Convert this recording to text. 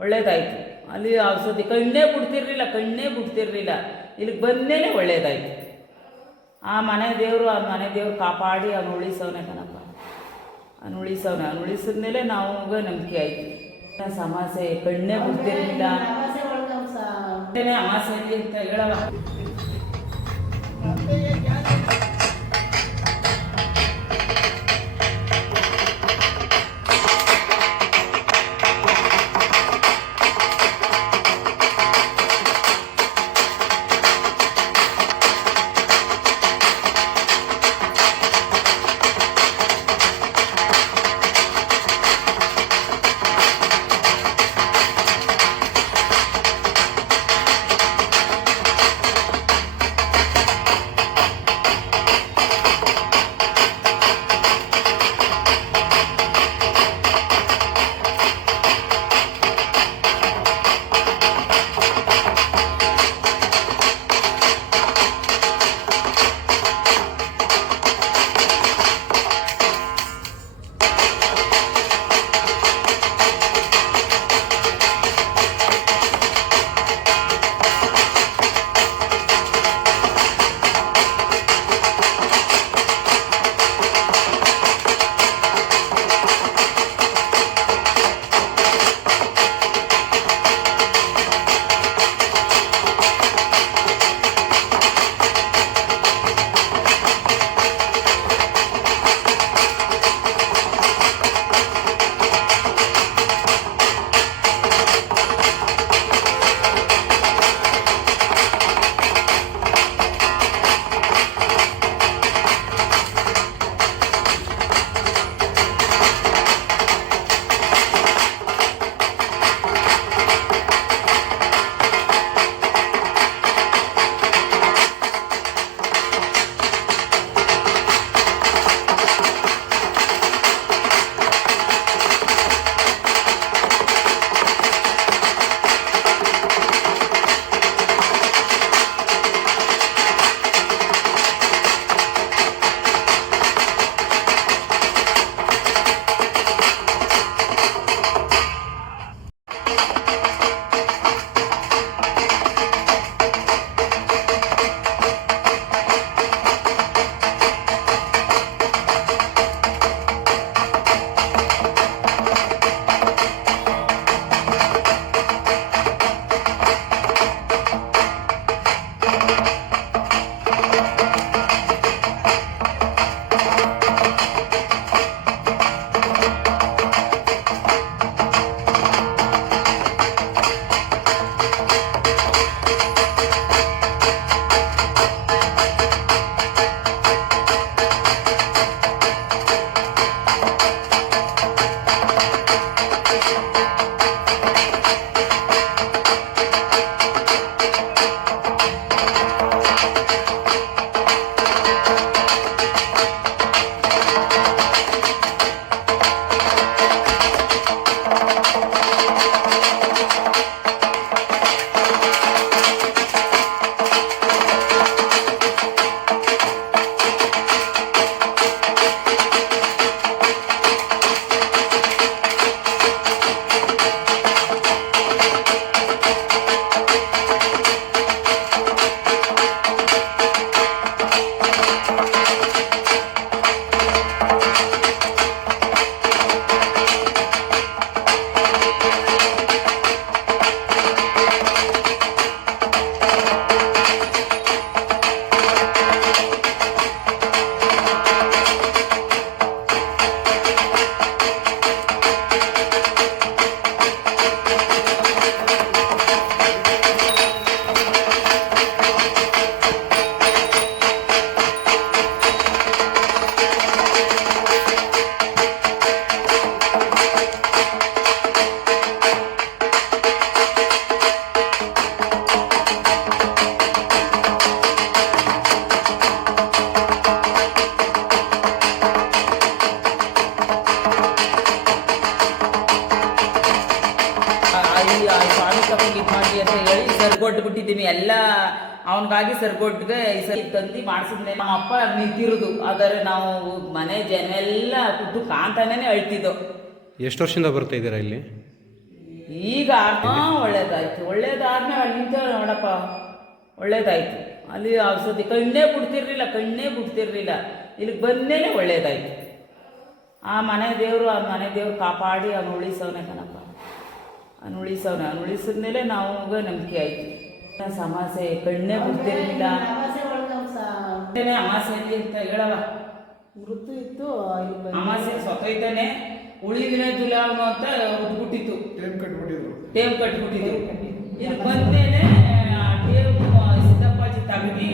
ಒಳ್ಳೇದಾಯಿತು. ಅಲ್ಲಿ ಔಷಧಿ ಕಣ್ಣೇ ಬಿಡ್ತಿರ್ಲಿಲ್ಲ ಕಣ್ಣೇ ಬಿಡ್ತಿರ್ಲಿಲ್ಲ. ಇಲ್ಲಿಗೆ ಬಂದಮೇಲೆ ಒಳ್ಳೇದಾಯಿತು. ಆ ಮನೆ ದೇವರು ಆ ಮನೆ ದೇವ್ರು ಕಾಪಾಡಿ ಅವ್ನು ಉಳಿಸೋನೆ ಕಣಪ್ಪ. ಅವ್ನು ಉಳಿಸೋನೆ ಅವ್ನು ಉಳಿಸಿದ್ಮೇಲೆ ನಾವು ನಂಬಿಕೆ ಆಯಿತು. ಸಮಸ್ಯೆ ಕಣ್ಣೇ ಬಿಡ್ತಿರ್ಲಿಲ್ಲ. ಅಮಾಸೆ ಅಂತ ಹೇಳವ ಈ ಆ ಸ್ವಾಮಿ ತಗೊಂಡು ಇದು ಮಾಡಿ ಅಂತ ಹೇಳಿ ಸರ್ಗೊಟ್ಟು ಬಿಟ್ಟಿದ್ದೀನಿ ಎಲ್ಲ ಅವನಿಗಾಗಿ ಸರ್ಗೊಟ್ಟಿಗೆ ಈ ಸರಿ ತಂದು ಮಾಡಿಸಿದ್ನೆ. ನಮ್ಮ ಅಪ್ಪ ನಿಂತಿರೋದು. ಆದರೆ ನಾವು ಮನೆ ಜನ ಎಲ್ಲ ಕುಟ್ಟು ಕಾಂತಾನೇ ಅಳ್ತಿದ್ದೋ. ಎಷ್ಟು ವರ್ಷದಿಂದ ಬರ್ತಾ ಇದ್ದೀರಾ ಇಲ್ಲಿ? ಈಗ ಒಳ್ಳೇದಾಯ್ತು. ಒಳ್ಳೇದಾದ್ಮೇಲೆ ಅಲ್ಲಿ ನಿಂತ ನೋಡಪ್ಪ. ಒಳ್ಳೇದಾಯ್ತು. ಅಲ್ಲಿ ಔಷಧಿ ಕಣ್ಣೇ ಬಿಡ್ತಿರ್ಲಿಲ್ಲ ಕಣ್ಣೇ ಬಿಡ್ತಿರ್ಲಿಲ್ಲ. ಇಲ್ಲಿಗೆ ಬಂದೇನೆ ಒಳ್ಳೇದಾಯ್ತು. ಆ ಮನೆ ದೇವರು ಆ ಮನೆ ದೇವ್ರು ಕಾಪಾಡಿ ಅವ್ನು ಉಳಿಸೋನೆ ಕಣಪ್ಪ. ಅವ್ನು ಅನುಳಿಸಿದ ಮೇಲೆ ನಾವು ನಂಬಿಕೆ ಆಯ್ತು. ಸಮಾಸೆ ಕಣ್ಣೇ ಬಿಡ್ತಿರ್ಲಿಲ್ಲ ಅಮಾಸೆ ಒಳಗೆ ಅವ್ನು ಸಾ ಏನೇ ಅಮಾಸೆ ಐತಿ ಅಂತ ಹೇಳವ ಮೃತು ಇತ್ತು ಅಮಾಸೆ ಸ್ವತೈತಾನೆ. ಉಳಿದಿನ ಜುಲಾವನು ಅಂತ ಉಟ್ಬಿಟ್ಟಿತ್ತು. ಟೇಮ್ ಕಟ್ಬಿಟ್ಟಿದ್ರು. ಟೇಮ್ ಕಟ್ಬಿಟ್ಟಿದ್ರು ಇಲ್ಲಿ ಬಂದ್ಮೇಲೆ ಆ ಟೇಮ್ ಸಿದ್ದಪ್ಪಾಜಿ ತಗದಿ